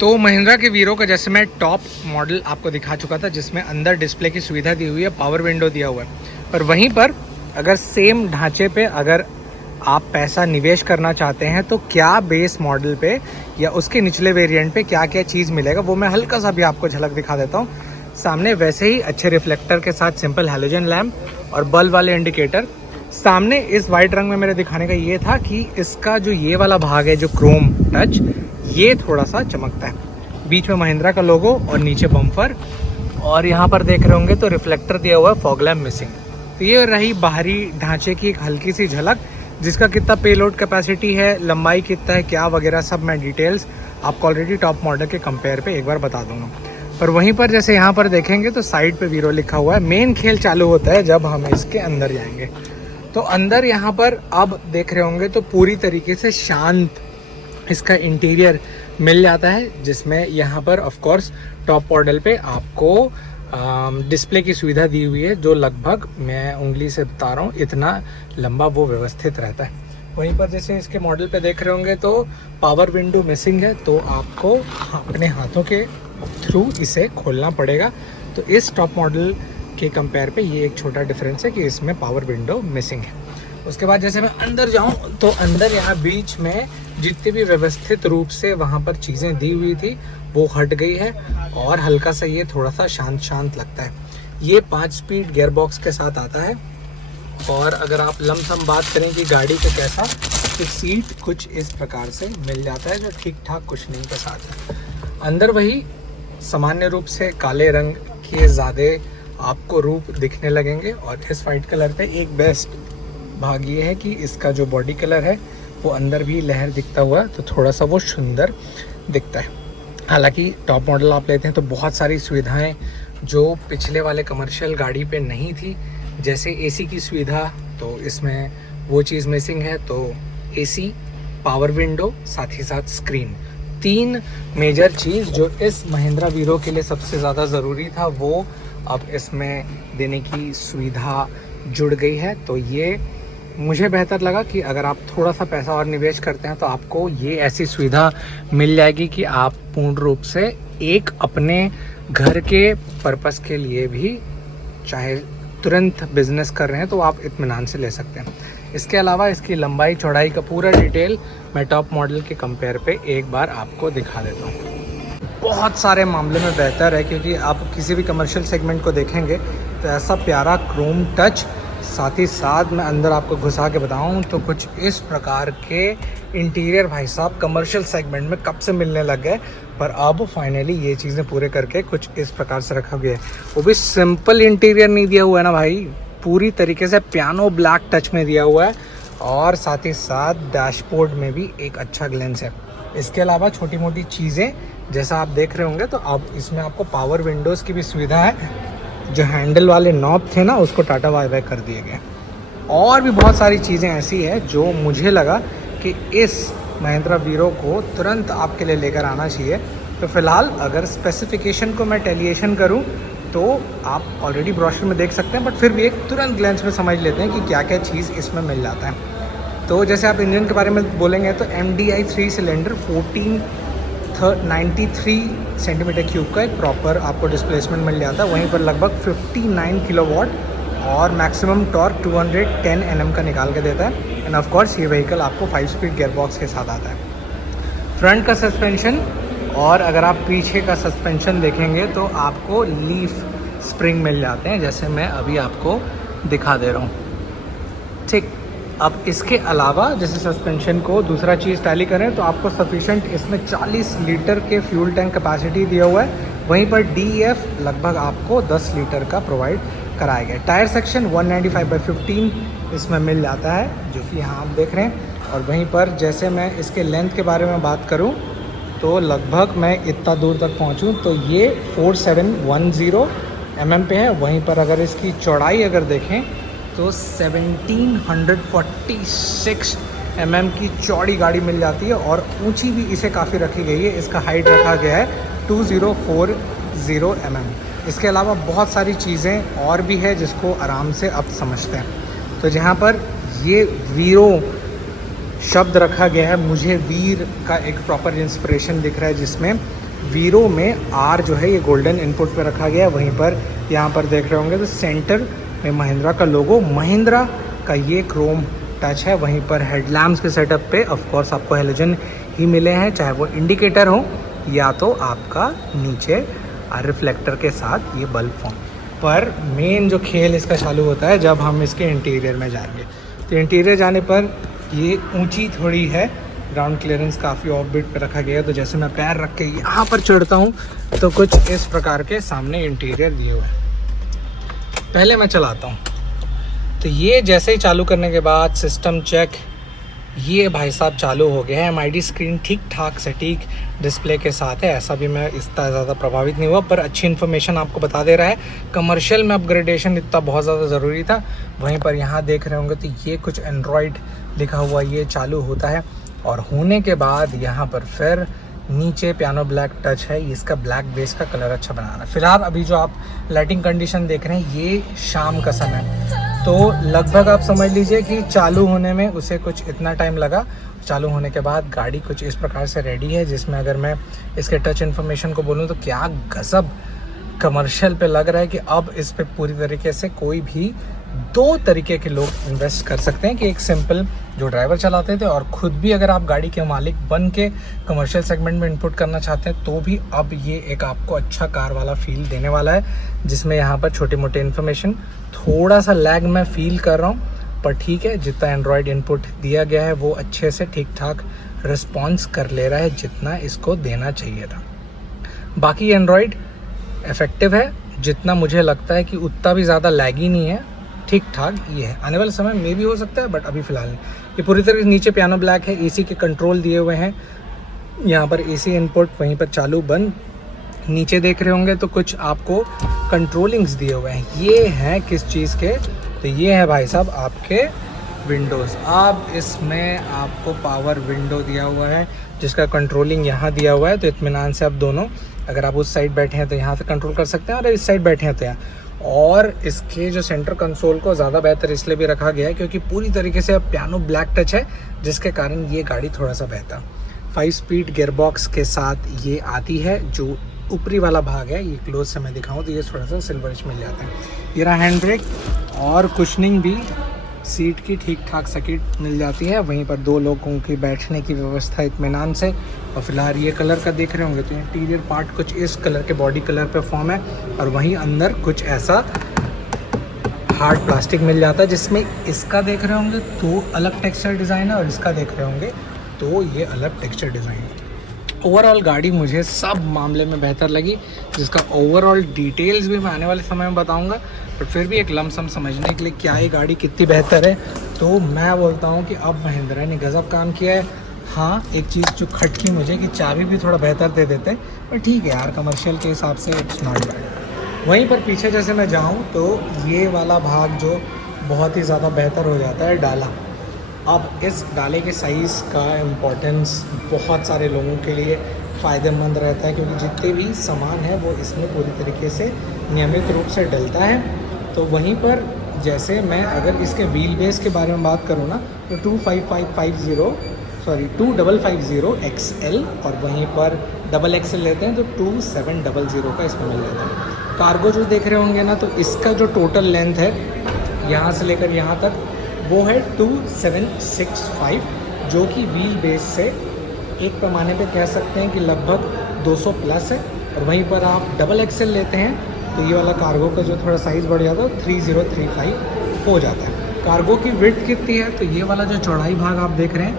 तो महिंद्रा के वीरो का जैसे मैं टॉप मॉडल आपको दिखा चुका था, जिसमें अंदर डिस्प्ले की सुविधा दी हुई है, पावर विंडो दिया हुआ है। पर वहीं पर अगर सेम ढांचे पे अगर आप पैसा निवेश करना चाहते हैं तो क्या बेस मॉडल पे या उसके निचले वेरिएंट पे क्या क्या चीज़ मिलेगा, वो मैं हल्का सा भी आपको झलक दिखा देता हूँ। सामने वैसे ही अच्छे रिफ्लेक्टर के साथ सिंपल हैलोजन लैम्प और बल्ब वाले इंडिकेटर। सामने इस वाइट रंग में मेरे दिखाने का ये था कि इसका जो ये वाला भाग है, जो क्रोम टच, ये थोड़ा सा चमकता है। बीच में महिंद्रा का लोगो और नीचे बम्पर, और यहाँ पर देख रहे होंगे तो रिफ्लेक्टर दिया हुआ है, फॉग लैम्प मिसिंग। तो ये रही बाहरी ढांचे की एक हल्की सी झलक, जिसका कितना पेलोड कैपेसिटी है, लंबाई कितना है, क्या वगैरह सब मैं डिटेल्स आपको ऑलरेडी टॉप मॉडल के कंपेयर पे एक बार बता दूंगा। पर वहीं पर जैसे यहाँ पर देखेंगे तो साइड पे वीरो लिखा हुआ है। मेन खेल चालू होता है जब हम इसके अंदर जाएंगे। तो अंदर यहाँ पर अब देख रहे होंगे तो पूरी तरीके से शांत इसका इंटीरियर मिल जाता है, जिसमें यहाँ पर ऑफ कोर्स टॉप मॉडल पे आपको डिस्प्ले की सुविधा दी हुई है, जो लगभग मैं उंगली से बता रहा हूँ इतना लंबा वो व्यवस्थित रहता है। वहीं पर जैसे इसके मॉडल पे देख रहे होंगे तो पावर विंडो मिसिंग है, तो आपको अपने हाथों के थ्रू इसे खोलना पड़ेगा। तो इस टॉप मॉडल के कंपेयर पे ये एक छोटा डिफरेंस है कि इसमें पावर विंडो मिसिंग है। उसके बाद जैसे मैं अंदर जाऊं तो अंदर यहाँ बीच में जितनी भी व्यवस्थित रूप से वहाँ पर चीज़ें दी हुई थी वो हट गई है, और हल्का सा ये थोड़ा सा शांत लगता है। ये 5 स्पीड गियर बॉक्स के साथ आता है। और अगर आप लमसम बात करें कि गाड़ी का कैसा, तो सीट कुछ इस प्रकार से मिल जाता है, जो ठीक ठाक कुशनिंग के साथ है। अंदर वही सामान्य रूप से काले रंग के ज़्यादा आपको रूप दिखने लगेंगे, और इस वाइट कलर पे एक बेस्ट भाग ये है कि इसका जो बॉडी कलर है वो अंदर भी लहर दिखता हुआ, तो थोड़ा सा वो सुंदर दिखता है। हालांकि टॉप मॉडल आप लेते हैं तो बहुत सारी सुविधाएं जो पिछले वाले कमर्शियल गाड़ी पे नहीं थी, जैसे एसी की सुविधा, तो इसमें वो चीज़ मिसिंग है। तो एसी, पावर विंडो, साथ ही साथ स्क्रीन, 3 मेजर चीज़ जो इस महिंद्रा वीरो के लिए सबसे ज़्यादा ज़रूरी था, वो अब इसमें देने की सुविधा जुड़ गई है। तो ये मुझे बेहतर लगा कि अगर आप थोड़ा सा पैसा और निवेश करते हैं तो आपको ये ऐसी सुविधा मिल जाएगी कि आप पूर्ण रूप से एक अपने घर के पर्पस के लिए भी, चाहे तुरंत बिजनेस कर रहे हैं तो आप इत्मीनान से ले सकते हैं। इसके अलावा इसकी लंबाई चौड़ाई का पूरा डिटेल मैं टॉप मॉडल के कंपेयर पे एक बार आपको दिखा देता हूँ। बहुत सारे मामले में बेहतर है, क्योंकि आप किसी भी कमर्शियल सेगमेंट को देखेंगे तो ऐसा प्यारा क्रोम टच, साथ ही साथ मैं अंदर आपको घुसा के बताऊं तो कुछ इस प्रकार के इंटीरियर भाई साहब कमर्शियल सेगमेंट में कब से मिलने लग गए, पर अब फाइनली ये चीज़ें पूरे करके कुछ इस प्रकार से रखा गया है। वो भी सिंपल इंटीरियर नहीं दिया हुआ है ना भाई, पूरी तरीके से पियानो ब्लैक टच में दिया हुआ है, और साथ ही साथ डैशबोर्ड में भी एक अच्छा ग्लेंस है। इसके अलावा छोटी मोटी चीज़ें जैसा आप देख रहे होंगे, तो अब इसमें आपको पावर विंडोज़ की भी सुविधा है। जो हैंडल वाले नॉब थे ना, उसको टाटा वाई कर दिए गए। और भी बहुत सारी चीज़ें ऐसी है जो मुझे लगा कि इस महिंद्रा वीरो को तुरंत आपके लिए लेकर आना चाहिए। तो फिलहाल अगर स्पेसिफिकेशन को मैं टेलिएशन करूं तो आप ऑलरेडी ब्रोशर में देख सकते हैं, बट फिर भी एक तुरंत ग्लेंस में समझ लेते हैं कि क्या क्या चीज़ इसमें मिल जाता है। तो जैसे आप इंजन के बारे में बोलेंगे तो MDI 3 सिलेंडर 93 सेंटीमीटर क्यूब का एक प्रॉपर आपको डिस्प्लेसमेंट मिल जाता है। वहीं पर लगभग 59 किलोवाट और मैक्सिमम टॉर्क 210 Nm का निकाल के देता है। एंड ऑफ कोर्स ये व्हीकल आपको 5 स्पीड गियर बॉक्स के साथ आता है। फ्रंट का सस्पेंशन, और अगर आप पीछे का सस्पेंशन देखेंगे तो आपको लीफ स्प्रिंग मिल जाते हैं, जैसे मैं अभी आपको दिखा दे रहा हूँ। ठीक, अब इसके अलावा जैसे सस्पेंशन को दूसरा चीज़ टैली करें तो आपको सफिशेंट इसमें 40 लीटर के फ्यूल टैंक कैपेसिटी दिया हुआ है। वहीं पर DEF लगभग आपको 10 लीटर का प्रोवाइड कराया गया। टायर सेक्शन 195/15 इसमें मिल जाता है, जो कि यहाँ आप देख रहे हैं। और वहीं पर जैसे मैं इसके लेंथ के बारे में बात करूँ तो लगभग मैं इतना दूर तक पहुँचूँ तो ये 4710 mm पे है। वहीं पर अगर इसकी चौड़ाई अगर देखें तो 1746 mm की चौड़ी गाड़ी मिल जाती है, और ऊंची भी इसे काफ़ी रखी गई है। इसका हाइट रखा गया है 2040 mm। इसके अलावा बहुत सारी चीज़ें और भी है जिसको आराम से अब समझते हैं। तो जहाँ पर ये वीरो शब्द रखा गया है, मुझे वीर का एक प्रॉपर इंस्पिरेशन दिख रहा है, जिसमें वीरो में आर जो है ये गोल्डन इनपुट पे रखा गया है। वहीं पर यहाँ पर देख रहे होंगे तो सेंटर में महिंद्रा का लोगो, महिंद्रा का ये क्रोम टच है। वहीं पर हेडलैम्प्स के सेटअप पे ऑफ कोर्स आपको हेलोजन ही मिले हैं, चाहे वो इंडिकेटर हो या तो आपका नीचे रिफ्लेक्टर के साथ ये बल्ब हो। पर मेन जो खेल इसका चालू होता है जब हम इसके इंटीरियर में जाएंगे। तो इंटीरियर जाने पर ये ऊंची थोड़ी है, ग्राउंड क्लियरेंस काफ़ी ऑफ बिट पे रखा गया है। तो जैसे मैं पैर रख के यहाँ पर चढ़ता हूँ तो कुछ इस प्रकार के सामने इंटीरियर दिए हुए हैं। पहले मैं चलाता हूँ तो ये जैसे ही चालू करने के बाद सिस्टम चेक, ये भाई साहब चालू हो गया है। MID स्क्रीन ठीक ठाक सटीक डिस्प्ले के साथ है, ऐसा भी मैं इतना ज़्यादा प्रभावित नहीं हुआ, पर अच्छी इन्फॉर्मेशन आपको बता दे रहा है। कमर्शियल में अपग्रेडेशन इतना बहुत ज़्यादा ज़रूरी था। वहीं पर यहाँ देख रहे होंगे तो ये कुछ एंड्रॉयड लिखा हुआ ये चालू होता है, और होने के बाद यहाँ पर फिर नीचे पियानो ब्लैक टच है। इसका ब्लैक बेस का कलर अच्छा बनाना। फिलहाल अभी जो आप लाइटिंग कंडीशन देख रहे हैं ये शाम का समय, तो लगभग आप समझ लीजिए कि चालू होने में उसे कुछ इतना टाइम लगा। चालू होने के बाद गाड़ी कुछ इस प्रकार से रेडी है, जिसमें अगर मैं इसके टच इन्फॉर्मेशन को बोलूँ तो क्या गजब कमर्शियल पे लग रहा है कि अब इस पे पूरी तरीके से कोई भी दो तरीके के लोग इन्वेस्ट कर सकते हैं कि एक सिंपल जो ड्राइवर चलाते थे, और खुद भी अगर आप गाड़ी के मालिक बन के कमर्शियल सेगमेंट में इनपुट करना चाहते हैं तो भी अब ये एक आपको अच्छा कार वाला फील देने वाला है, जिसमें यहाँ पर छोटे मोटे इन्फॉर्मेशन, थोड़ा सा लैग मैं फील कर रहा हूँ, पर ठीक है, जितना एंड्रॉयड इनपुट दिया गया है वो अच्छे से ठीक ठाक रिस्पॉन्स कर ले रहा है जितना इसको देना चाहिए था। बाकी एंड्रॉयड इफेक्टिव है, जितना मुझे लगता है कि उतना भी ज़्यादा लैगी नहीं है, ठीक ठाक ये है। आने वाले समय में भी हो सकता है, बट अभी फ़िलहाल नहीं। ये पूरी तरह से नीचे पियानो ब्लैक है, एसी के कंट्रोल दिए हुए हैं, यहाँ पर एसी इनपुट, वहीं पर चालू बंद। नीचे देख रहे होंगे तो कुछ आपको कंट्रोलिंग्स दिए हुए हैं। ये हैं किस चीज़ के, तो ये है भाई साहब आपके विंडोज़। अब इसमें आपको पावर विंडो दिया हुआ है जिसका कंट्रोलिंग यहाँ दिया हुआ है, तो इत्मीनान से आप दोनों, अगर आप उस साइड बैठे हैं तो यहाँ से कंट्रोल कर सकते हैं, और इस साइड बैठे हैं तो यहाँ। और इसके जो सेंटर कंसोल को ज़्यादा बेहतर इसलिए भी रखा गया है क्योंकि पूरी तरीके से अब पियानो ब्लैक टच है, जिसके कारण ये गाड़ी थोड़ा सा बेहतर 5 स्पीड गियरबॉक्स के साथ ये आती है। जो ऊपरी वाला भाग है, ये क्लोज से मैं दिखाऊं तो ये थोड़ा सा सिल्वरिश मिल जाता है। ये रहा हैंड ब्रेक, और कुशनिंग भी सीट की ठीक ठाक सकीट मिल जाती है। वहीं पर दो लोगों की बैठने की व्यवस्था इत्मीनान से। और फिलहाल ये कलर का देख रहे होंगे तो इंटीरियर पार्ट कुछ इस कलर के बॉडी कलर पे फॉर्म है, और वहीं अंदर कुछ ऐसा हार्ड प्लास्टिक मिल जाता है, जिसमें इसका देख रहे होंगे तो अलग टेक्सचर डिज़ाइन है, और इसका देख रहे होंगे तो ये अलग टेक्सचर डिज़ाइन है। ओवरऑल गाड़ी मुझे सब मामले में बेहतर लगी, जिसका ओवरऑल डिटेल्स भी मैं आने वाले समय में बताऊंगा, बट फिर भी एक लमसम समझने के लिए क्या ये गाड़ी कितनी बेहतर है, तो मैं बोलता हूं कि अब महिंद्रा ने गज़ब काम किया है। हाँ, एक चीज़ जो खटकी मुझे कि चाबी भी थोड़ा बेहतर दे देते, पर ठीक है यार, कमर्शियल के हिसाब से इट्स नॉट बैड। वहीं पर पीछे जैसे मैं जाऊँ तो ये वाला भाग जो बहुत ही ज़्यादा बेहतर हो जाता है, डाला। अब इस डाले के साइज़ का इम्पोर्टेंस बहुत सारे लोगों के लिए फ़ायदेमंद रहता है, क्योंकि जितने भी सामान है वो इसमें पूरी तरीके से नियमित रूप से डलता है। तो वहीं पर जैसे मैं अगर इसके व्हील बेस के बारे में बात करूँ ना, तो 2550 XL, और वहीं पर डबल XL लेते हैं तो 2700 का इसमें मिल जाता है। कार्गो जो देख रहे होंगे ना, तो इसका जो टोटल लेंथ है यहाँ से लेकर यहाँ तक वो है 2765, जो कि व्हील बेस से एक पैमाने पे कह सकते हैं कि लगभग 200 प्लस है। और वहीं पर आप डबल XL लेते हैं तो ये वाला कार्गो का जो थोड़ा साइज़ बढ़ जाता है 3035 हो जाता है। कार्गो की विड्थ कितनी है, तो ये वाला जो चौड़ाई भाग आप देख रहे हैं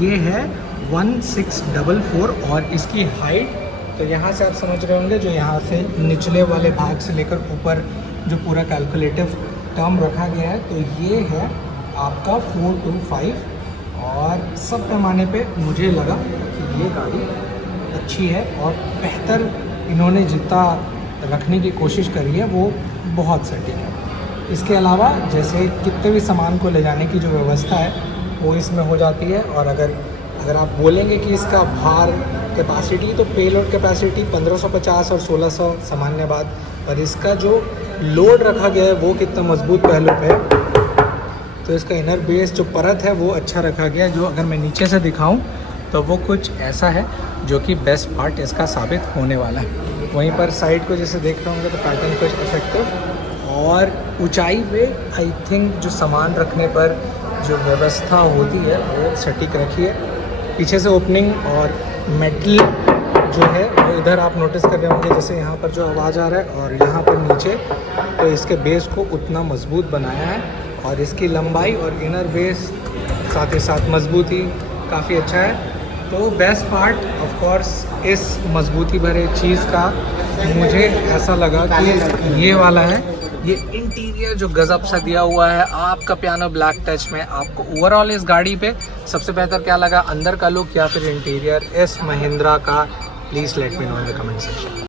ये है 1644, और इसकी हाइट तो यहाँ से आप समझ रहे होंगे, जो यहाँ से निचले वाले भाग से लेकर ऊपर जो पूरा कैलकुलेटिव टर्म रखा गया है, तो ये है आपका 425। और सब पैमाने पे मुझे लगा कि ये गाड़ी अच्छी है, और बेहतर इन्होंने जितना रखने की कोशिश करी है वो बहुत सटीक है। इसके अलावा जैसे कितने भी सामान को ले जाने की जो व्यवस्था है वो इसमें हो जाती है। और अगर आप बोलेंगे कि इसका भार कैपेसिटी, तो पेलोड कैपेसिटी 1550 और 1600 सामान्य बात, पर इसका जो लोड रखा गया है वो कितना मजबूत पहलू पे है। तो इसका इनर बेस जो परत है वो अच्छा रखा गया है, जो अगर मैं नीचे से दिखाऊं तो वो कुछ ऐसा है जो कि बेस्ट पार्ट इसका साबित होने वाला है। वहीं पर साइड को जैसे देख रहे होंगे तो पैटर्न कुछ इफेक्टिव, और ऊंचाई पे आई थिंक जो सामान रखने पर जो व्यवस्था होती है वो सटीक रखी है। पीछे से ओपनिंग और मेटल जो है वो इधर आप नोटिस कर रहे होंगे, जैसे यहाँ पर जो आवाज़ आ रहा है और यहाँ पर नीचे, तो इसके बेस को उतना मजबूत बनाया है। और इसकी लंबाई और इनर बेस साथ ही साथ मजबूती काफ़ी अच्छा है। तो बेस्ट पार्ट ऑफ कोर्स इस मजबूती भरे चीज़ का मुझे ऐसा लगा कि ये वाला है, ये इंटीरियर जो गजब सा दिया हुआ है आपका पियानो ब्लैक टच में। आपको ओवरऑल इस गाड़ी पे सबसे बेहतर क्या लगा, अंदर का लुक या फिर इंटीरियर इस महिंद्रा का? Please let me know in the comment section.